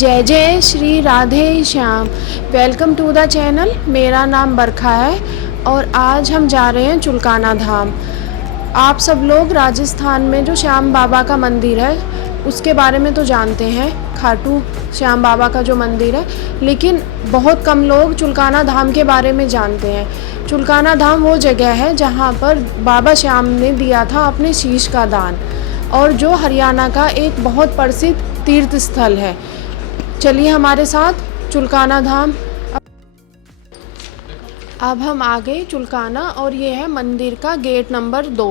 जय जय Shri Radhe Shyam. Welcome to the channel. मेरा नाम बरखा है और आज हम जा रहे हैं चुलकाना धाम। आप सब लोग राजस्थान में जो श्याम बाबा का मंदिर है उसके बारे में तो जानते हैं, खाटू श्याम बाबा का जो मंदिर है, लेकिन बहुत कम लोग चुलकाना धाम के बारे में जानते हैं। चुलकाना धाम वो जगह है जहाँ पर बाबा श्याम ने दिया था अपने शीश का दान और जो हरियाणा का एक बहुत प्रसिद्ध तीर्थ स्थल है। चलिए हमारे साथ चुलकाना धाम। अब हम आ गए चुलकाना और ये है मंदिर का गेट नंबर 2।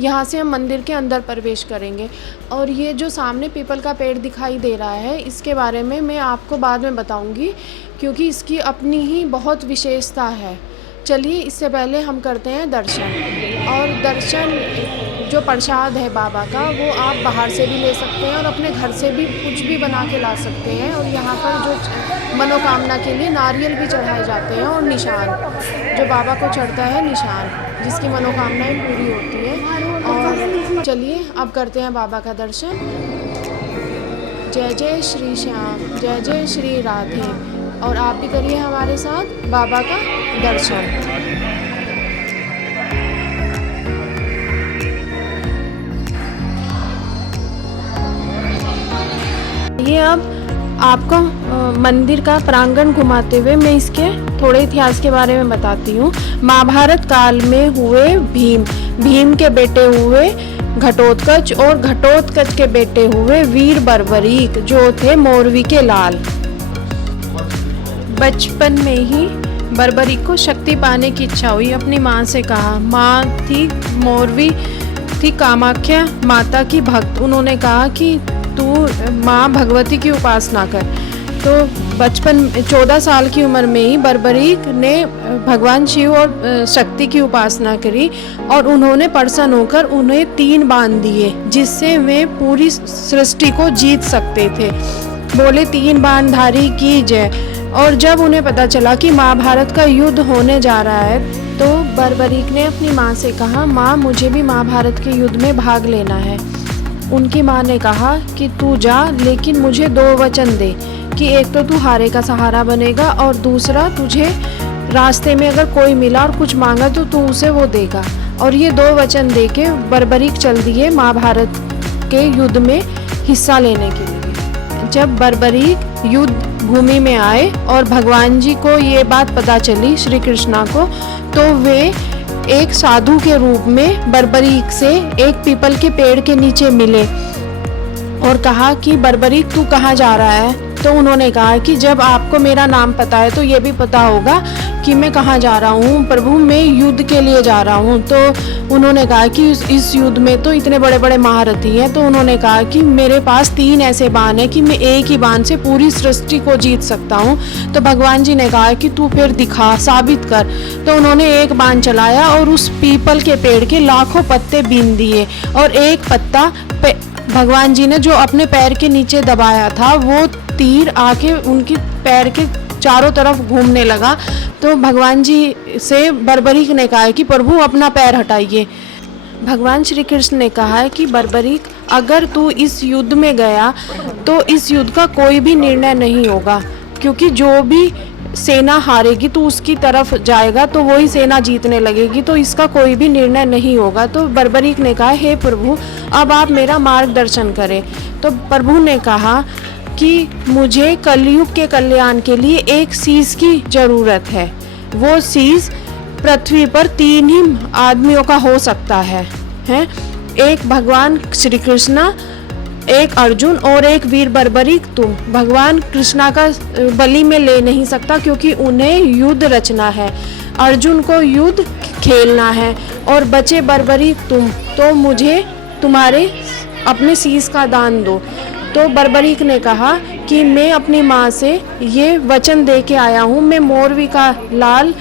यहाँ से हम मंदिर के अंदर प्रवेश करेंगे और ये जो सामने पीपल का पेड़ दिखाई दे रहा है इसके बारे में मैं आपको बाद में बताऊंगी, क्योंकि इसकी अपनी ही बहुत विशेषता है। चलिए इससे पहले हम करते हैं दर्शन। और दर्शन जो प्रसाद है बाबा का वो आप बाहर से भी ले सकते हैं और अपने घर से भी कुछ भी बना के ला सकते हैं। और यहाँ पर जो मनोकामना के लिए नारियल भी चढ़ाए जाते हैं और निशान जो बाबा को चढ़ता है, निशान जिसकी मनोकामनाएं पूरी होती है। और चलिए अब करते हैं बाबा का दर्शन। जय जय श्री श्याम, जय जय श्री राधे। और आप भी करिए हमारे साथ बाबा का दर्शन। ये अब आपको मंदिर का प्रांगण घुमाते हुए मैं इसके थोड़े इतिहास के बारे में बताती हूँ। महाभारत काल में हुए भीम के बेटे हुए घटोत्कच और घटोत्कच के बेटे हुए वीर बर्बरीक जो थे मोरवी के लाल। बचपन में ही बर्बरीक को शक्ति पाने की इच्छा हुई। अपनी माँ से कहा, माँ थी मोरवी थी कामाख्या माता की भक्त। उन्होंने कहा कि तू माँ भगवती की उपासना कर। तो बचपन 14 साल की उम्र में ही बर्बरीक ने भगवान शिव और शक्ति की उपासना करी और उन्होंने प्रसन्न होकर उन्हें 3 बाण दिए जिससे वे पूरी सृष्टि को जीत सकते थे। बोले 3 बाणधारी की जय। और जब उन्हें पता चला कि महाभारत का युद्ध होने जा रहा है तो बर्बरीक ने अपनी माँ से कहा, माँ मुझे भी महाभारत के युद्ध में भाग लेना है। उनकी माँ ने कहा कि तू जा, लेकिन मुझे 2 वचन दे कि एक तो तू हारे का सहारा बनेगा और दूसरा तुझे रास्ते में अगर कोई मिला और कुछ मांगा तो तू उसे वो देगा। और ये 2 वचन दे के बर्बरीक चल दिए महाभारत के युद्ध में हिस्सा लेने के लिए। जब बर्बरीक युद्ध भूमि में आए और भगवान जी को ये बात पता चली, श्री कृष्णा को, तो वे एक साधु के रूप में बर्बरीक से एक पीपल के पेड़ के नीचे मिले और कहा कि बर्बरीक तू कहाँ जा रहा है। तो उन्होंने कहा कि जब आपको मेरा नाम पता है तो ये भी पता होगा कि मैं कहाँ जा रहा हूँ। प्रभु मैं युद्ध के लिए जा रहा हूँ। तो उन्होंने कहा कि इस युद्ध में तो इतने बड़े बड़े महारथी हैं। तो उन्होंने कहा कि मेरे पास 3 ऐसे बाण हैं कि मैं एक ही बाण से पूरी सृष्टि को जीत सकता हूँ। तो भगवान जी ने कहा कि तू फिर दिखा, साबित कर। तो उन्होंने एक बाण चलाया और उस पीपल के पेड़ के लाखों पत्ते बीन दिए और एक पत्ता भगवान जी ने जो अपने पैर के नीचे दबाया था वो तीर आके उनकी पैर के चारों तरफ घूमने लगा। तो भगवान जी से बर्बरीक ने कहा कि प्रभु अपना पैर हटाइए। भगवान श्री कृष्ण ने कहा है कि बर्बरीक अगर तू इस युद्ध में गया तो इस युद्ध का कोई भी निर्णय नहीं होगा, क्योंकि जो भी सेना हारेगी तो उसकी तरफ जाएगा तो वही सेना जीतने लगेगी, तो इसका कोई भी निर्णय नहीं होगा। तो बर्बरीक ने कहा, हे प्रभु अब आप मेरा मार्गदर्शन करें। तो प्रभु ने कहा कि मुझे कलयुग के कल्याण के लिए एक शीश की जरूरत है। वो शीश पृथ्वी पर 3 ही आदमियों का हो सकता है, एक भगवान श्री कृष्णा, एक अर्जुन और एक वीर बर्बरीक तुम। भगवान कृष्णा का बलि में ले नहीं सकता क्योंकि उन्हें युद्ध रचना है, अर्जुन को युद्ध खेलना है और बचे बर्बरीक तुम, तो मुझे तुम्हारे अपने शीश का दान दो। तो बर्बरीक ने कहा कि मैं अपनी माँ से ये वचन दे के आया हूँ, मैं मोरवी का लाल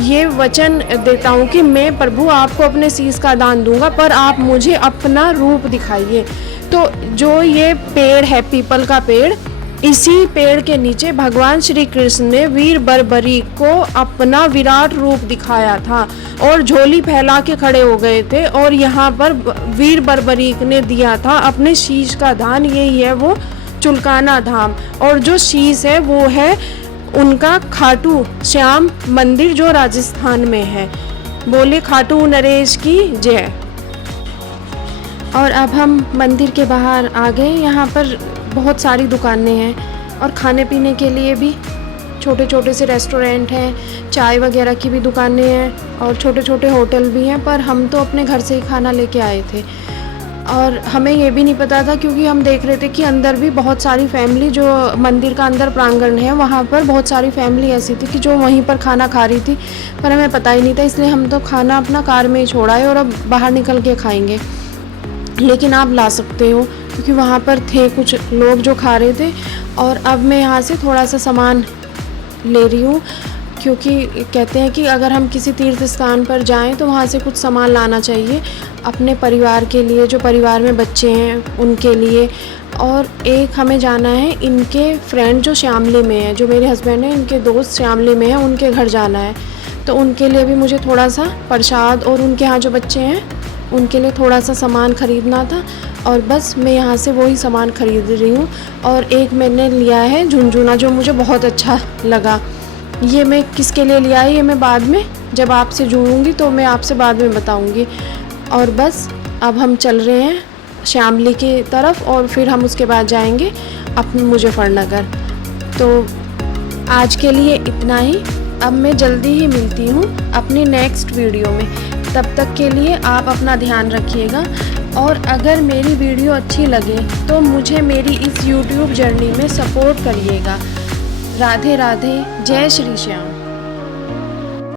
ये वचन देता हूँ कि मैं प्रभु आपको अपने शीश का दान दूंगा, पर आप मुझे अपना रूप दिखाइए। तो जो ये पेड़ है पीपल का पेड़, इसी पेड़ के नीचे भगवान श्री कृष्ण ने वीर बर्बरीक को अपना विराट रूप दिखाया था और झोली फैला के खड़े हो गए थे। और यहाँ पर वीर बर्बरीक ने दिया था अपने शीश का दान। यही है वो चुलकाना धाम, और जो शीश है वो है उनका खाटू श्याम मंदिर जो राजस्थान में है। बोले खाटू नरेश की जय। और अब हम मंदिर के बाहर आ गए। यहाँ पर बहुत सारी दुकानें हैं और खाने पीने के लिए भी छोटे छोटे से रेस्टोरेंट हैं, चाय वगैरह की भी दुकानें हैं और छोटे छोटे होटल भी हैं। पर हम तो अपने घर से ही खाना लेके आए थे और हमें ये भी नहीं पता था, क्योंकि हम देख रहे थे कि अंदर भी बहुत सारी फैमिली, जो मंदिर का अंदर प्रांगण है वहाँ पर बहुत सारी फैमिली ऐसी थी कि जो वहीं पर खाना खा रही थी, पर हमें पता ही नहीं था। इसलिए हम तो खाना अपना कार में ही छोड़ा है और अब बाहर निकल के खाएंगे। लेकिन आप ला सकते हो, क्योंकि वहाँ पर थे कुछ लोग जो खा रहे थे। और अब मैं यहाँ से थोड़ा सा सामान ले रही हूँ, क्योंकि कहते हैं कि अगर हम किसी तीर्थ स्थान पर जाएं तो वहाँ से कुछ सामान लाना चाहिए अपने परिवार के लिए, जो परिवार में बच्चे हैं उनके लिए। और एक हमें जाना है इनके फ्रेंड जो श्यामली में है, जो मेरे हस्बैंड हैं इनके दोस्त श्यामली में है, उनके घर जाना है। तो उनके लिए भी मुझे थोड़ा सा प्रसाद और उनके यहाँ जो बच्चे हैं उनके लिए थोड़ा सा सामान ख़रीदना था। और बस मैं यहाँ से वही सामान ख़रीद रही हूँ। और एक मैंने लिया है झुनझुना, जो मुझे बहुत अच्छा लगा। ये मैं किसके लिए लिया है ये मैं बाद में जब आपसे जुड़ूँगी तो मैं आपसे बाद में बताऊँगी। और बस अब हम चल रहे हैं श्यामली की तरफ और फिर हम उसके बाद जाएंगे अपने मुजफ्फरनगर। तो आज के लिए इतना ही। अब मैं जल्दी ही मिलती हूँ अपनी नेक्स्ट वीडियो में। तब तक के लिए आप अपना ध्यान रखिएगा। और अगर मेरी वीडियो अच्छी लगे तो मुझे मेरी इस YouTube जर्नी में सपोर्ट करिएगा। राधे राधे, जय श्री श्याम।